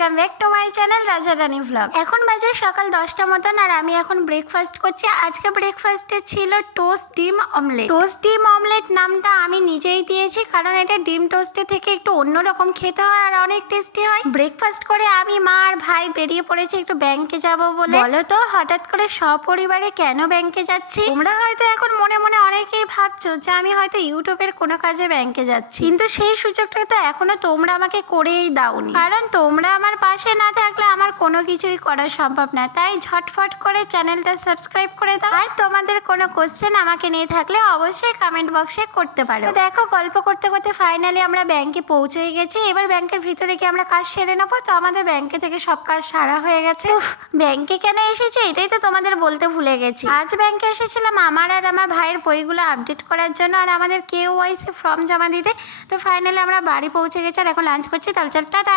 Welcome back to my channel রাজা রানী vlog. এখন বাজে সকাল 10টা মতন আর আমি এখন ব্রেকফাস্ট করছি। আজকে ব্রেকফাস্টে ছিল টোস্ট ডিম অমলেট। টোস্ট ডিম অমলেট নামটা আমি নিজেই দিয়েছি, কারণ এটা ডিম টোস্টের থেকে একটু অন্যরকম খেতে হয় আর অনেক টেস্টি হয়। ব্রেকফাস্ট করে আমি, মা আর ভাই বেরিয়ে পড়েছি একটু ব্যাংকে যাব বলে। বলো তো হঠাৎ করে সপরিবারে কেন ব্যাংকে যাচ্ছি? তোমরা হয়তো এখন মনে মনে অনেকেই ভাবছো যে আমি হয়তো ইউটিউবের কোনো কাজে ব্যাংকে যাচ্ছি, কিন্তু সেই সুযোগটা তো এখনো তোমরা আমাকে করেই দাওনি, কারণ তোমরা আমার পাশে না থাকলে আমার কোনো কিছুই করা সম্ভব না। তাই ঝটফট করে চ্যানেলটা সাবস্ক্রাইব করে দাও। আর তোমাদের কোনো কোশ্চেন আমাকে নিয়ে থাকলে অবশ্যই কমেন্ট বক্সে করতে পারো। তো দেখো, গল্প করতে করতে ফাইনালি আমরা ব্যাংকে পৌঁছে গেছি। এবার ব্যাংকের ভিতরে গিয়ে আমরা কাজ সেরে নেবো। তো আমাদের ব্যাংকে থেকে সব কাজ সারা হয়ে গেছে। ব্যাংকে কেন এসেছি এটাই তো তোমাদের বলতে ভুলে গেছি। আজ ব্যাংকে এসেছিলাম আমার আর আমার ভাইয়ের বইগুলো আপডেট করার জন্য আর আমাদের KYC ফর্ম জমা দিতে। তো ফাইনালি আমরা বাড়ি পৌঁছে গেছি আর এখন লাঞ্চ করছি। তাহলে চল টাটা।